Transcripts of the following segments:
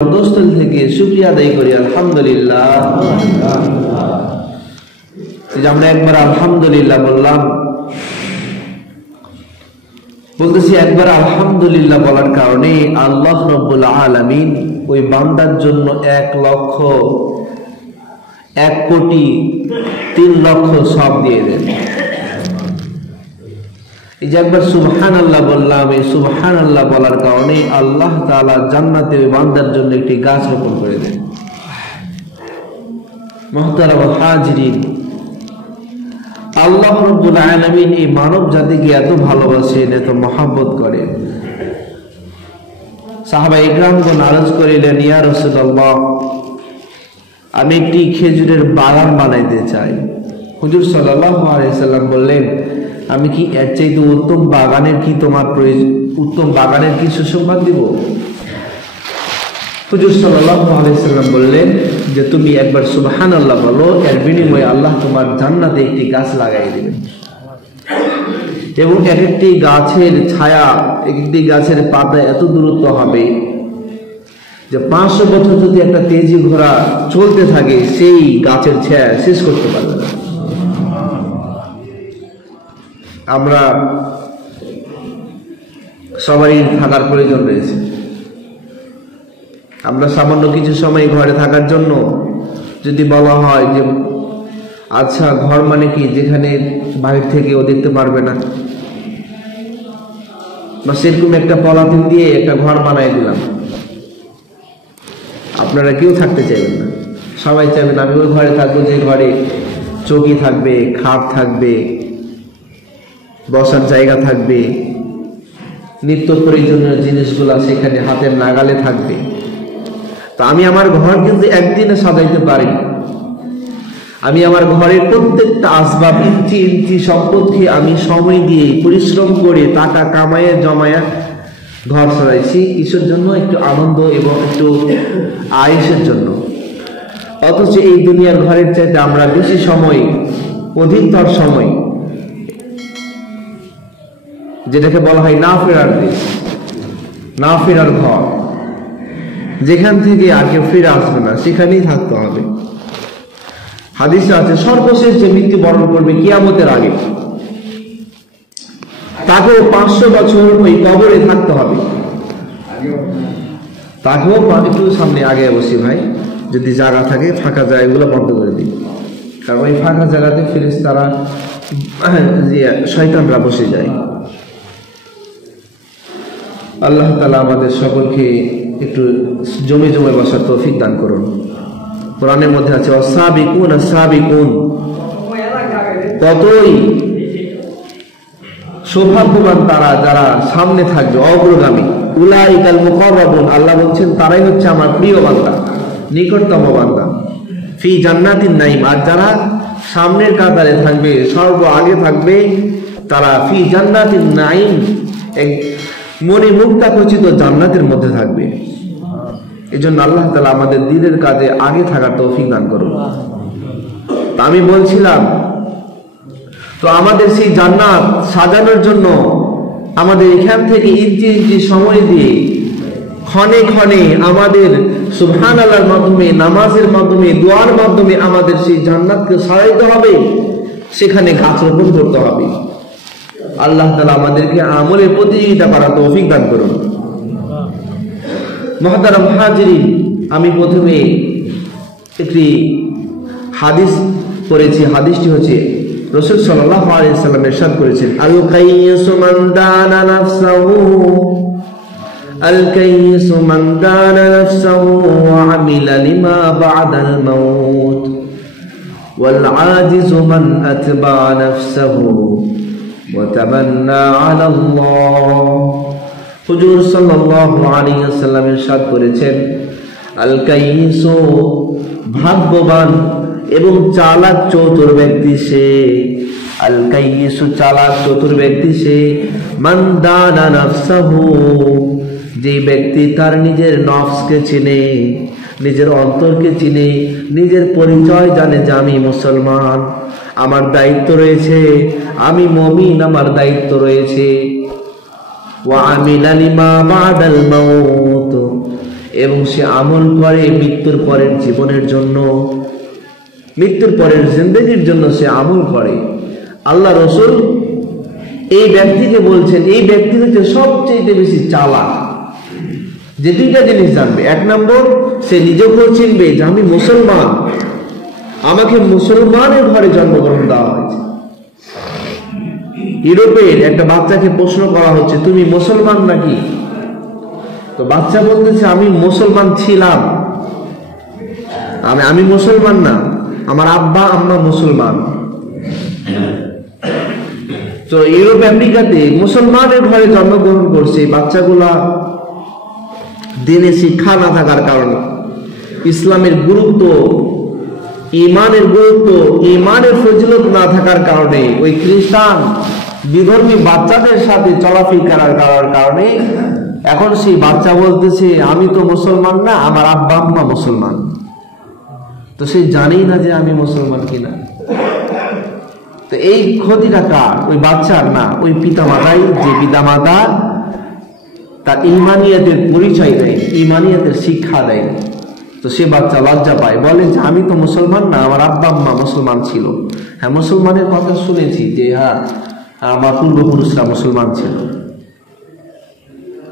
দোস্তল থেকে শুকরিয়া আদায় করি আলহামদুলিল্লাহ। আমরা একবার আলহামদুলিল্লাহ বললাম, বলতেছি একবার আলহামদুলিল্লাহ বলার কারণে আল্লাহ রাব্বুল আলামিন ওই বান্দার জন্য 1,01,03,00,000 সওয়াব দিয়ে দেন। এই যে একবার সুবহানাল্লাহ বললাম, এই সুবহানাল্লাহ বলার কারণে আল্লাহ তাআলা জান্নাতে ওই বান্দার জন্য একটি গাছ রোপণ করে দেন। মুহতারাম হাজিরিন, আল্লাহ রাব্বুল আলামিন এই মানব জাতিকে এত ভালোবাসেন, এত মহব্বত করেন। সাহাবা ইকরামগণ আরজ করিলেন, ইয়া রাসূলুল্লাহ, আমি একটি খেজুরের বাগান বানাইতে চাই। হুজুর সাল্লাল্লাহু আলাইহি সাল্লাম বললেন, আমি কি এর চাইতে উত্তম বাগানের কি তোমার প্রয়োজন, উত্তম বাগানের কি সুসংবাদ দিব? হুজুর সাল্লাল্লাহু আলাইহি সাল্লাম বললেন যে তুমি একবার সুবহানাল্লাহ বলো, এর বিনিময়ে আল্লাহ তোমার জান্নাতে একটি গাছ লাগাই দিবেন। এবং এক একটি গাছের ছায়া, এক একটি গাছের পাতা এত দূরত্ব হবে যে 500 বছর যদি একটা তেজি ঘোড়া চলতে থাকে, সেই গাছের ছায়া শেষ করতে পারবে না। আমরা সবাই থাকার প্রয়োজন রয়েছে। আমরা সামান্য কিছু সময় ঘরে থাকার জন্য যদি বলা হয় যে আচ্ছা ঘর মানে কি, যেখানে বাইরে থেকে ও দেখতে পারবে না, বা সেরকম একটা পলিথিন দিয়ে একটা ঘর বানাই দিলাম, আপনারা কেউ থাকতে চাইবেন না। সবাই চাইবেন আমি ওই ঘরে থাকবো যে ঘরে চৌকি থাকবে, খাট থাকবে, বসার জায়গা থাকবে, নিত্য প্রয়োজনীয় জিনিসগুলো সেখানে হাতের নাগালে থাকবে। তো আমি আমার ঘর কিন্তু একদিনে সাজাইতে পারি। আমি আমার ঘরের প্রত্যেকটা আসবাব, ইঞ্চি ইঞ্চি সম্পদকে আমি সময় দিয়ে পরিশ্রম করে টাকা কামায়ে জমায়া ঘর সাজাইছি কিসের জন্য? একটু আনন্দ এবং একটু আয়েশের জন্য। অথচ এই দুনিয়ার ঘরের চাইতে আমরা বেশি সময়, অধিকতর সময়, যেটাকে বলা হয় না ফেরার দেশ, না ফেরার ঘর, যেখান থেকে আর কেউ ফিরে আসবে না, সেখানেই থাকতে হবে। হাদিসে আছে সর্বশেষ যে মৃত্যুবরণ করবে কিয়ামতের আগে, তাকেও 500 বছর ওই কবরে থাকতে হবে। তাকেও একটু সামনে আগে বসি ভাই, যদি জায়গা থাকে ফাঁকা জায়গাগুলো বন্ধ করে দিই, কারণ ওই ফাঁকা জায়গাতে ফেরেশতারা, শয়তানরা বসে যায়। আল্লাহ তাআলা আমাদের সকলকে একটু জমে জমে বসার তৌফিক দান করুন। কোরআনের মধ্যে আছে ওয়াসাবিকুন আসাবিকুন, কতই সৌভাগ্যবান তারা যারা সামনে থাকবে, অগ্রগামী। উলাইকাল মুকাররাবুন, আল্লাহ বলছেন তারাই হচ্ছে আমার প্রিয় বান্দা, নিকটতম বান্দা। ফি জান্নাতিন নাঈম, আর যারা সামনের কাতারে থাকবে, সর্ব আগে থাকবে, তারা ফি জান্নাতিন নাঈম, এক মনে মুক্তাখচিত জান্নাতের মধ্যে থাকবে। এই জন্য আল্লাহ তাআলা আমাদের দিনের কাজে আগে থাকার তৌফিক দান করুন। তা আমি বলছিলাম, তো আমাদের সেই জান্নাত সাজানোর জন্য আমাদের এখান থেকে ইঞ্চি ইঞ্চি সময় দিয়ে ক্ষণে ক্ষণে আমাদের সুবহানাল্লাহর মাধ্যমে, নামাজের মাধ্যমে, দোয়ার মাধ্যমে আমাদের সেই জান্নাতকে সাজাইতে হবে, সেখানে গাছ রোপণ করতে হবে। আল্লাহ তাআলা আমাদেরকে আমলে প্রতিযোগিতা করার তৌফিক দান করুন। মুহতারাম হাজিরিন, আমি প্রথমে একটি হাদিস পড়েছি। হাদিসটি হচ্ছে রাসূল সাল্লাল্লাহু আলাইহি ওয়াসাল্লাম ইরশাদ করেছেন, আল কাইয়িসু মান দানা নাফসাহু, আল কাইয়িসু মান দানা নাফসাহু ওয়া আমিলা লিমা বা'দাল মাউত, ওয়াল আজিজু মান আতবা নাফসাহু ওয়া তামান্না আলা আল্লাহ। হুজুর সাল্লাল্লাহু আলাইহি ওয়াসাল্লাম ইরশাদ করেছেন, আল কাইয়িসু, ভাগ্যবান এবং চালাক চতুর ব্যক্তি সে, আল কাইয়িসু, চালাক চতুর ব্যক্তি সে, মান দানা নাফসাহু, যে ব্যক্তি তার নিজের নফসকে চিনে, নিজের অন্তরকে চিনে, নিজের পরিচয় জানে যে আমি মুসলমান, আমার দায়িত্ব রয়েছে, আমি মুমিন, আমার দায়িত্ব রয়েছে। ওয়া আমিলা লিমা বা'দাল মাউত, এবং সে আমল করে মৃত্যুর পরের জীবনের জন্য, মৃত্যুর পরের জিন্দেগির জন্য সে আমল করে। আল্লাহ রসুল এই ব্যক্তিকে বলছেন, এই ব্যক্তি হচ্ছে সবচেয়ে বেশি চালাক, যে দুইটা জিনিস জানবে। এক নম্বর, সে নিজেকেও চিনবে যে আমি মুসলমান, আমাকে মুসলমানের ঘরে জন্মগ্রহণ দেওয়া হয়েছে। ইউরোপের একটা বাচ্চাকে প্রশ্ন করা হচ্ছে, তুমি মুসলমান নাকি? তো বাচ্চা বলতেছে, আমি মুসলমান ছিলাম, আমি মুসলমান না, আমার আব্বা আম্মা মুসলমান। তো ইউরোপ আমেরিকাতে মুসলমানের ঘরে জন্মগ্রহণ করছে বাচ্চাগুলা, দিনে শিক্ষা না থাকার কারণে, ইসলামের গুরুত্ব, ইমানের গুরুত্ব, ইমানের ফজিলত না থাকার কারণে, ওই খ্রিস্টান বিধর্মী বাচ্চাদের সাথে চলাফেরা করার কারণে এখন সেই বাচ্চা বলতেছে, আমি তো মুসলমান না, আমার আব্বা আম্মা মুসলমান। তো সে জানেই না যে আমি মুসলমান কিনা। তো এই ক্ষতিটা কার? ওই বাচ্চার না, ওই পিতামাতাই, যে পিতামাতা তার ইমানিয়াতের পরিচয় দেয়, ইমানিয়াতের শিক্ষা দেয়। তো সে বাচ্চা লজ্জা পায়, বলে যে আমি তো মুসলমান না, আমার আব্বা আম্মা মুসলমান ছিল। হ্যাঁ, মুসলমানের কথা শুনেছি যে হ্যাঁ আমার পূর্বপুরুষরা মুসলমান ছিল।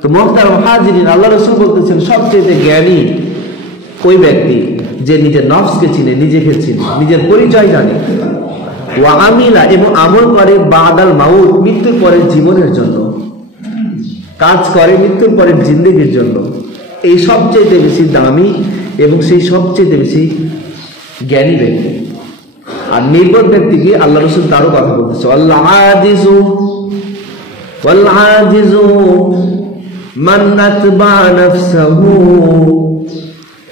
তো মুহতারাম হাজিরিন, আল্লাহ রাসূল বলতেছেন সবচেয়ে জ্ঞানী ওই ব্যক্তি যে নিজের নফসকে চিনে, নিজেকে চিনে, নিজের পরিচয় জানে, ওয়া আমিলা, এবং আমল করে বাদাল মাউত, মৃত্যুর পরের জীবনের জন্য কাজ করে, মৃত্যুর পরের জিন্দেগির জন্য। এই সবচেয়ে বেশি দামি এবং সেই সবচেয়ে বেশি জ্ঞানী ব্যক্তি। আর নির্বোধ ব্যক্তিকে আল্লাহ রাসূল তারও কথা বলতেছে, আল্লাহ আজিজু ওয়াল আজিজু মান আতবা নাফসাহু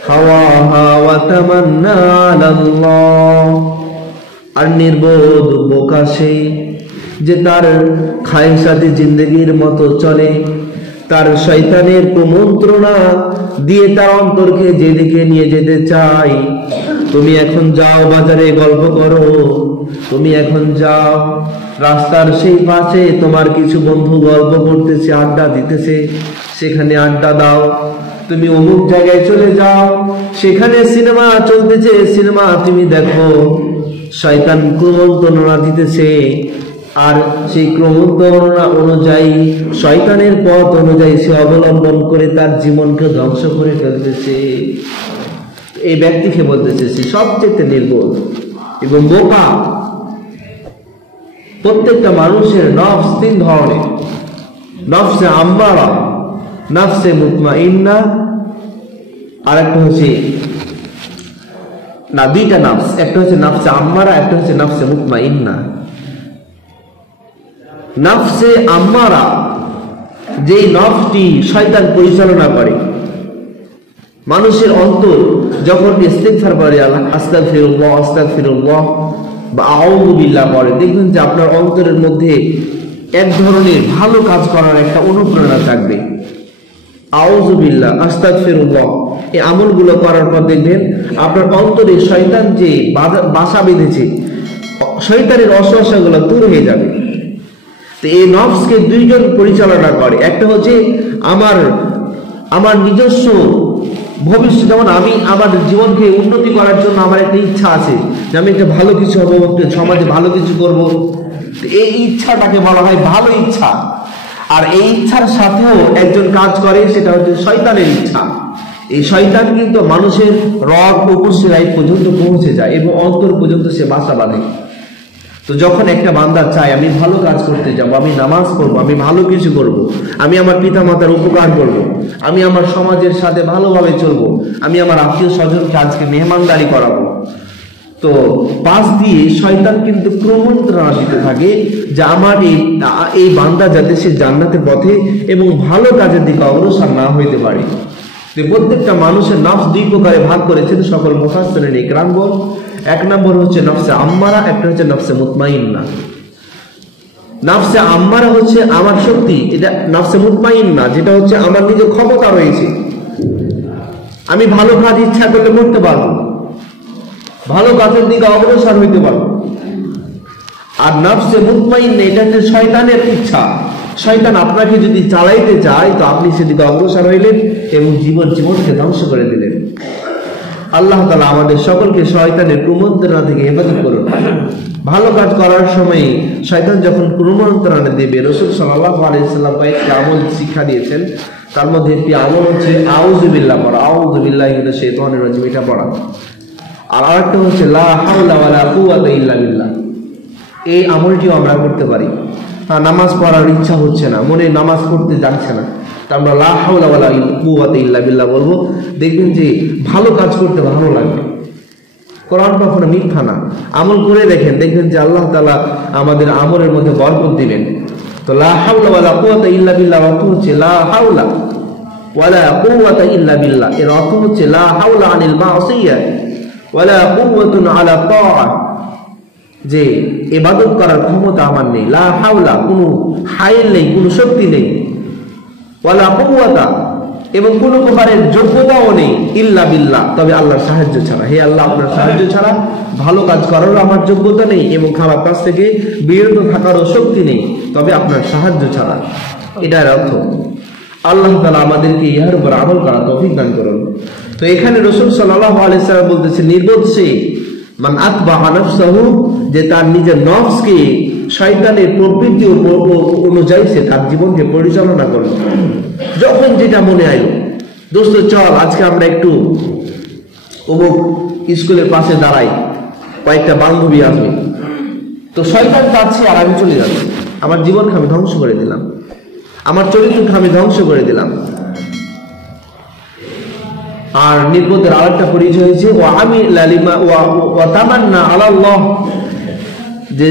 হাওয়াহা ওয়া তামান্না আলাল্লাহ। আর নির্বোধ বোকা সে যে তার খায়সাতে জিন্দেগির মতো চলে, তার শয়তানের কুমন্ত্রণা দিয়ে তার অন্তরকে যেদিকে নিয়ে যেতে চাই। তুমি এখন যাও বাজারে গল্প করো, তুমি এখন যাও রাস্তার সেই পাশে তোমার কিছু বন্ধু গল্প করতেছে, আড্ডা দিতেছে, সেখানে আড্ডা দাও। তুমি অমুক জায়গায় চলে যাও, সেখানে সিনেমা চলতেছে, সিনেমা তুমি দেখো। শয়তান কুমন্ত্রণা দিতেছে, আর সেই ক্রমোন্নয়না অনুযায়ী, শয়তানের পথ অনুযায়ী সে অবলম্বন করে তার জীবনকে ধ্বংস করে ফেলতেছে। এই ব্যক্তিকে বলতেছে সে সবচেয়ে নির্বোধ এবং বোকা। প্রত্যেকটা মানুষের নফস তিন ধরনের, নফসে আম্মারা, নফসে মুতমাইন্না, আর একটা হচ্ছে না, দুইটা নফস, একটা হচ্ছে নফসে আম্মারা, একটা হচ্ছে নফসে মুতমাইন্না। নফসে আম্মারা, যেই নফসটি শয়তান পরিচালনা করে, মানুষের অন্তর যখন ইস্তিগফার করে, আস্তাগফিরুল্লাহ আস্তাগফিরুল্লাহ বা আউযু বিল্লাহ পড়ে, দেখবেন যে আপনার অন্তরের মধ্যে এক ধরনের ভালো কাজ করার একটা অনুপ্রেরণা থাকবে। আউযু বিল্লাহ আস্তাগফিরুল্লাহ এই আমলগুলো করার পর দেখবেন আপনার অন্তরে শয়তান যে বাসা বেঁধেছে, শয়তানের অসহসাগুলো দূর হয়ে যাবে। তো এই নফসকে দুইজন পরিচালনা করে। একটা হচ্ছে আমার নিজস্ব ভবিষ্যৎ, যেমন আমি আমার জীবনকে উন্নতি করার জন্য আমার একটা ইচ্ছা আছে যে আমি একটা ভালো কিছু হবো, সমাজে ভালো কিছু করব। এই ইচ্ছাটাকে বলা হয় ভালো ইচ্ছা। আর এই ইচ্ছার সাথেও একজন কাজ করে, সেটা হচ্ছে শয়তানের ইচ্ছা। এই শয়তান কিন্তু মানুষের রগ উপশিরায় পর্যন্ত পৌঁছে যায় এবং অন্তর পর্যন্ত সে বাসা বাঁধে। তো যখন একটা বান্দা চায় আমি ভালো কাজ করতে যাব, আমি নামাজ পড়বো, আমি ভালো কিছু করব, আমি আমার পিতা মাতার উপকার করব, আমি আমার সমাজের সাথে ভালোভাবে চলবো, আমি আমার আত্মীয় স্বজনকে আজকে মেহমানদারি করাবো, তো পাশ দিয়ে শয়তান কিন্তু ক্রমন্ত্রণা দিতে থাকে যে আমার এই বান্দা যাতে সে জান্নাতের পথে এবং ভালো কাজের দিকে অগ্রসর না হইতে পারে। প্রত্যেকটা মানুষের নফস দুই প্রকারে ভাগ করেছেন সকল মুফাসসিরিন ইকরামগণ। এক নম্বর হচ্ছে নফসে আম্মারা, একটা হচ্ছে নফসে মুতমাইন্না। নফসে আম্মারা হচ্ছে আমার শক্তি, এটা নফসে মুতমাইন্না যেটা হচ্ছে আমার নিজের ক্ষমতা রয়েছে, আমি ভালো কাজ ইচ্ছা করলে করতে পারবো, ভালো কাজের দিকে অগ্রসর হইতে পারবো। আর নফসে মুতমাইন্না এটা হচ্ছে শয়তানের ইচ্ছা, শয়তান আপনাকে যদি চালাইতে চায় তো আপনি সেদিকে অগ্রসর হইলেন এবং জীবনকে ধ্বংস করে দিলেন। আল্লাহ তাআলা আমাদের সকলকে শয়তানের কুমন্ত্রণা থেকে হেফাজত করুন। ভালো কাজ করার সময় শয়তান যখন কুমন্ত্রণা দেবে, রাসূল সাল্লাল্লাহু আলাইহি ওয়াসাল্লাম কয়েকটি আমল শিক্ষা দিয়েছেন। তার মধ্যে একটি আমল হচ্ছে আউযু বিল্লাহ পড়া, আউযু বিল্লাহি মিনাশ শাইতানির রাজিম, এটা পড়া। আর আরেকটা হচ্ছে লা হাওলা ওয়ালা কুওয়াতা ইল্লা বিল্লাহ, এই আমলটিও আমরা করতে পারি। নামাজ পড়ার ইচ্ছা হচ্ছে না, মনে নামাজ পড়তে যাচ্ছে না, তা আমরা লা হাওলা ওয়ালা কুওয়াতা ইল্লা বিল্লাহ বলবো। দেখবেন যে ভালো কাজ করতে ভালো লাগবে। কোরআন কখনো মিথ্যা না, আমল করে দেখবেন যে আল্লাহ তাআলা আমাদের আমলের মধ্যে বরকত দিবেন। তো লা হাওলা ওয়ালা কুওয়াতা ইল্লা বিল্লাহ অর্থ হচ্ছে লা হাওলা ওয়ালা কুওয়াতা ইল্লা বিল্লাহ, এর অর্থ হচ্ছে লা হাওলা আনিল মাসিয়াহ ওয়ালা কুওয়াতুন আলা তাআহ, যে ইবাদত করার ক্ষমতা আমার নেই, লা হাওলা কোনো হাইল নেই, কোনো শক্তি নেই, ওয়ালা কুওয়াতা এবং কোনো প্রকারের যোগ্যতাও নেই, ইল্লা বিল্লাহ তবে আল্লাহর সাহায্য ছাড়া। হে আল্লাহ, আপনার সাহায্য ছাড়া ভালো কাজ করারও আমার যোগ্যতা নেই এবং খারাপ কাজ থেকে বিরত থাকারও শক্তি নেই, তবে আপনার সাহায্য ছাড়া। এটার অর্থ। আল্লাহ তাআলা আমাদেরকে ইহার উপর আমল করা তৌফিক দান করুন। তো এখানে রাসূল সাল্লাল্লাহু আলাইহি ওয়াসাল্লাম বলতেছে নির্বোধ সে মান আতবাআ নাফসাহু, যে তার নিজের নফসকে শয়তানের প্রবৃত্তি অনুযায়ী সে তার জীবনকে পরিচালনা করলো। যখন যেটা মনে আইলো, দোস্ত চল আজকে আমরা একটু অমুক স্কুলের পাশে দাঁড়াই, কয়েকটা বান্ধবী আসবে, তো শয়তান যাচ্ছে আর আমি চলে যাচ্ছি, আমার জীবনকে আমি ধ্বংস করে দিলাম, আমার চরিত্রকে আমি ধ্বংস করে দিলাম। আর নির্বোধের আরেকটা পরিচয় হয়েছে ও আমি লালিমা ওয়া তামান্না আলাল্লাহ, যে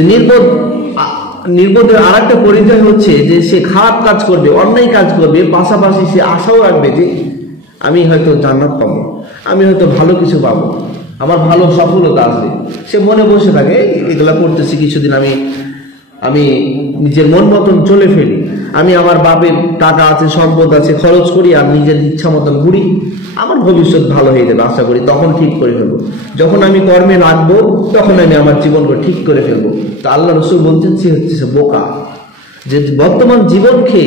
নির্বোধের আরেকটা পরিচয় হচ্ছে যে সে খারাপ কাজ করবে, অন্যায় কাজ করবে, পাশাপাশি সে আশাও রাখবে যে আমি হয়তো জান্নাত পাবো, আমি হয়তো ভালো কিছু পাবো, আমার ভালো সফলতা আসবে। সে মনে বসে থাকে এগুলা করতেছি, কিছুদিন আমি নিজের মন মতন চলে ফেলি, আমি আমার বাপের টাকা আছে, সম্পদ আছে, খরচ করি আর নিজের ইচ্ছা মতন ঘুরি, আমার ভবিষ্যৎ ভালো হয়ে যাবে আশা করি, তখন ঠিক করে ফেলবো। যখন আমি কর্মে লাগবো তখন আমি আমার জীবনকে ঠিক করে ফেলবো। তো আল্লাহ রাসূল বলছেন সে হচ্ছে বোকা, যে বর্তমান জীবনকে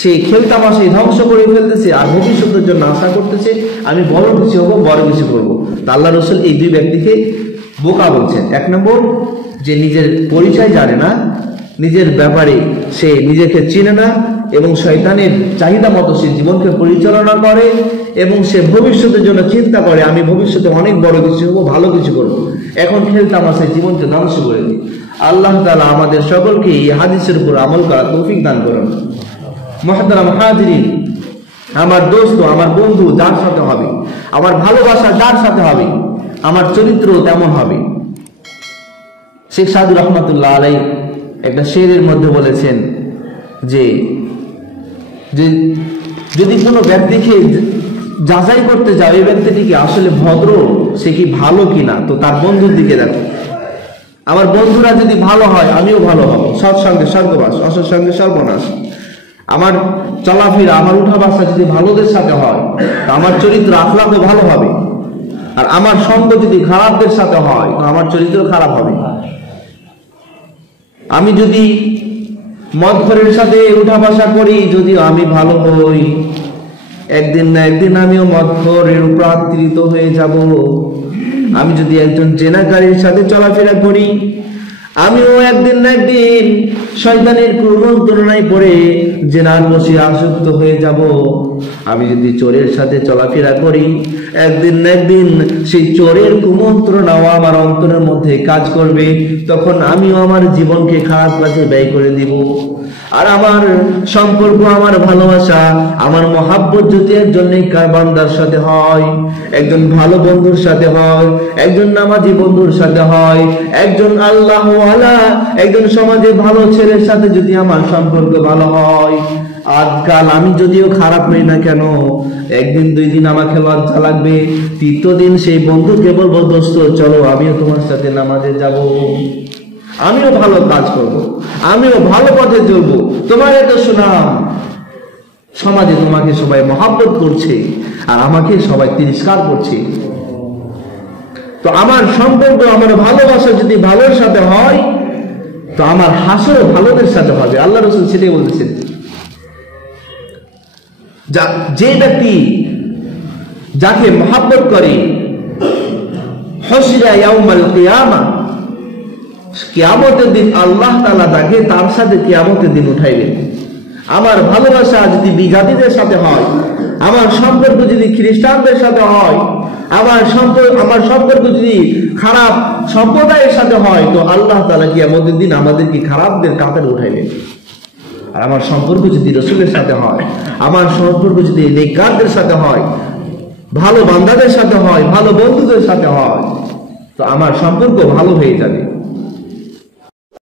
সে খেলতামাশায় ধ্বংস করে ফেলতেছে আর ভবিষ্যতের জন্য আশা করতেছে আমি বড় কিছু হবো, বড় কিছু করবো। তো আল্লাহ রাসূল এই দুই ব্যক্তিকে বোকা বলছেন। এক নম্বর, যে নিজের পরিচয় জানে না, নিজের ব্যাপারে সে নিজেকে চিনে না এবং শয়তানের চাহিদা মতো সে জীবনকে পরিচালনা করে এবং সে ভবিষ্যতের জন্য চিন্তা করে আমি ভবিষ্যতে অনেক বড় কিছু হবো, ভালো কিছু করবো, এখন খেলতামাশায় জীবনকে ধ্বংস করে দিই। আল্লাহ তাআলা আমাদের সকলকে এই হাদিসের উপর আমল করার তৌফিক দান করুন। মুহতারাম হাজিরিন, আমার দোস্ত, আমার বন্ধু যার সাথে হবে, আমার ভালোবাসা যার সাথে হবে, আমার চরিত্র তেমন হবে। শেখ সাদু রহমাতুল্লাহ আলাইহি একটা শেরের মধ্যে বলেছেন যে যদি কোনো ব্যক্তিকে যাচাই করতে যাও এই ব্যক্তিটি কি আসলে ভদ্র, সে কি ভালো কিনা, তো তার বন্ধুর দিকে দেখো। আমার বন্ধুরা যদি ভালো হয় আমিও ভালো হব, সৎসঙ্গে স্বর্গবাস, অসৎসঙ্গে সর্বনাশ। আমার চলাফেরা, আমার উঠা বসা যদি ভালোদের সাথে হয় তো আমার চরিত্র আখলাকও ভালো হবে, আর আমার সঙ্গ যদি খারাপদের সাথে হয় তো আমার চরিত্র খারাপ হবে। আমি যদি মদখোরের সাথে উঠা বসা করি, যদি আমি ভালো হই, একদিন না একদিন আমিও মদখোরের উপর আত্মীত হয়ে যাব। আমি যদি একজন জেনাকারীর সাথে চলাফেরা করি, আমিও একদিন না একদিন শয়তানের কুমন্ত্রণায় পড়ে জেনার বশে আসক্ত হয়ে যাব। আমি যদি চোরের সাথে চলাফেরা করি, একদিন না একদিন সেই চোরের কুমন্ত্রণাও আমার অন্তরের মধ্যে কাজ করবে, তখন আমিও আমার জীবনকে খারাপ কাজে ব্যয় করে দিব। আর আমার সম্পর্ক, আমার ভালোবাসা, আমার মহাব্বত যদি একজন নেককার বান্দার সাথে হয়, একজন ভালো বন্ধুর সাথে হয়, একজন নামাজি বন্ধুর সাথে হয়, একজন আল্লাহওয়ালা, একজন সমাজে ভালো ছেলের সাথে যদি আমার সম্পর্ক ভালো হয়, আজকাল আমি যদিও খারাপ হই না কেন, একদিন দুই দিন আমাকে লজ্জা লাগবে, তৃতীয় দিন সেই বন্ধুকে বলবো দোস্ত চলো আমিও তোমার সাথে নামাজে যাব, আমিও ভালো কাজ করব, আমিও ভালো পথে চলবো। তোমার এত সুনাম, সমাজে তোমাকে সবাই মহব্বত করছে আর আমাকে সবাই তিরস্কার করছে। তো আমার সম্পর্ক, আমার ভালোবাসা যদি ভালোর সাথে হয় তো আমার হাসরও ভালোদের সাথে হবে। আল্লাহ রাসূল সেটাই বলতেছেন, যে ব্যক্তি যাকে মহব্বত করে, হশরা ইয়াউমাল কিয়ামা, কিয়ামতের দিন আল্লাহ তাআলা তাকে তার সাথে কিয়ামতের দিন উঠাইবেন। আমার ভালোবাসা যদি বিঘাতীদের সাথে হয়, আমার সম্পর্ক যদি খ্রিস্টানদের সাথে হয়, আমার সম্পর্ক যদি খারাপ সম্প্রদায়ের সাথে হয়, তো আল্লাহ তাআলা কিয়ামতের দিন আমাদেরকে খারাপদের কাতারে উঠাইবেন। আর আমার সম্পর্ক যদি রাসূলের সাথে হয়, আমার সম্পর্ক যদি নেককারদের সাথে হয়, ভালো বান্দাদের সাথে হয়, ভালো বন্ধুদের সাথে হয়, তো আমার সম্পর্ক ভালো হয়ে যাবে।